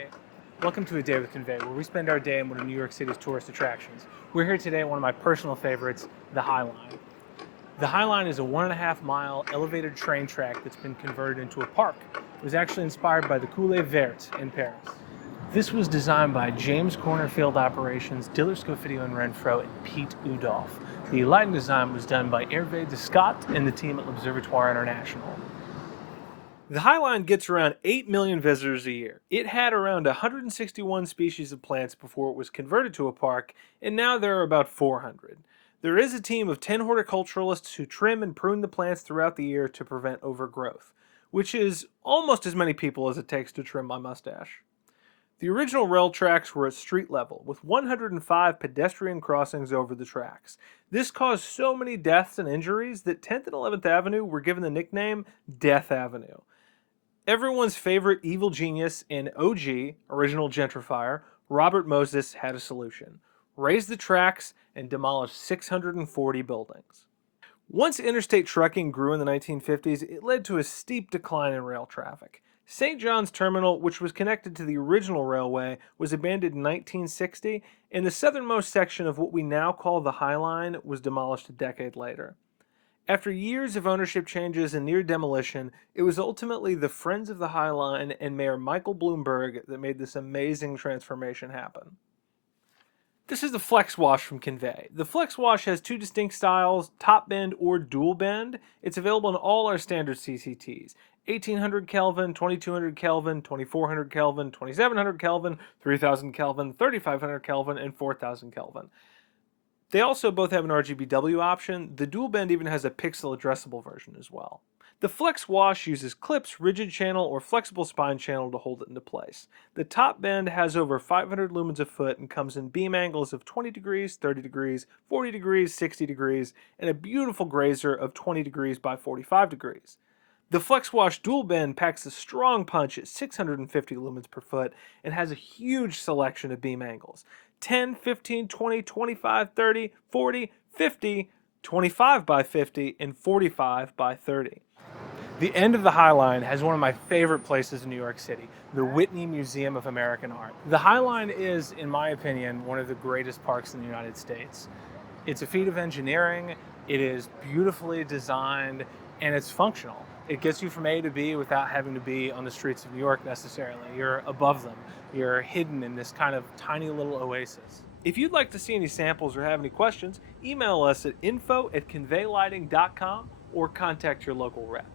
Hey, welcome to A Day with Convey, where we spend our day in one of New York City's tourist attractions. We're here today at one of my personal favorites, the High Line. The High Line is a 1.5-mile elevated train track that's been converted into a park. It was actually inspired by the Coulée Verte in Paris. This was designed by James Corner Field Operations, Diller Scofidio and Renfro, and Pete Udolph. The lighting design was done by Hervé Descott and the team at L'Observatoire International. The High Line gets around 8 million visitors a year. It had around 161 species of plants before it was converted to a park, and now there are about 400. There is a team of 10 horticulturalists who trim and prune the plants throughout the year to prevent overgrowth, which is almost as many people as it takes to trim my mustache. The original rail tracks were at street level, with 105 pedestrian crossings over the tracks. This caused so many deaths and injuries that 10th and 11th Avenue were given the nickname Death Avenue. Everyone's favorite evil genius and OG, original gentrifier, Robert Moses had a solution. Raise the tracks and demolish 640 buildings. Once interstate trucking grew in the 1950s, it led to a steep decline in rail traffic. St. John's Terminal, which was connected to the original railway, was abandoned in 1960, and the southernmost section of what we now call the High Line was demolished a decade later. After years of ownership changes and near demolition, it was ultimately the Friends of the High Line and Mayor Michael Bloomberg that made this amazing transformation happen. This is the Flex Wash from Convey. The Flex Wash has two distinct styles, top bend or dual bend. It's available in all our standard CCTs. 1800 Kelvin, 2200 Kelvin, 2400 Kelvin, 2700 Kelvin, 3000 Kelvin, 3500 Kelvin, and 4000 Kelvin. They also both have an RGBW option. The dual bend even has a Pixel-Addressable version as well. The Flex Wash uses clips, rigid channel, or flexible spine channel to hold it into place. The top bend has over 500 lumens a foot and comes in beam angles of 20 degrees, 30 degrees, 40 degrees, 60 degrees, and a beautiful grazer of 20 degrees by 45 degrees. The Flex Wash dual bend packs a strong punch at 650 lumens per foot and has a huge selection of beam angles. 10, 15, 20, 25, 30, 40, 50, 25 by 50, and 45 by 30. The end of the High Line has one of my favorite places in New York City, the Whitney Museum of American Art. The High Line is, in my opinion, one of the greatest parks in the United States. It's a feat of engineering, it is beautifully designed, and it's functional. It gets you from A to B without having to be on the streets of New York necessarily. You're above them. You're hidden in this kind of tiny little oasis. If you'd like to see any samples or have any questions, email us at info@conveylighting.com or contact your local rep.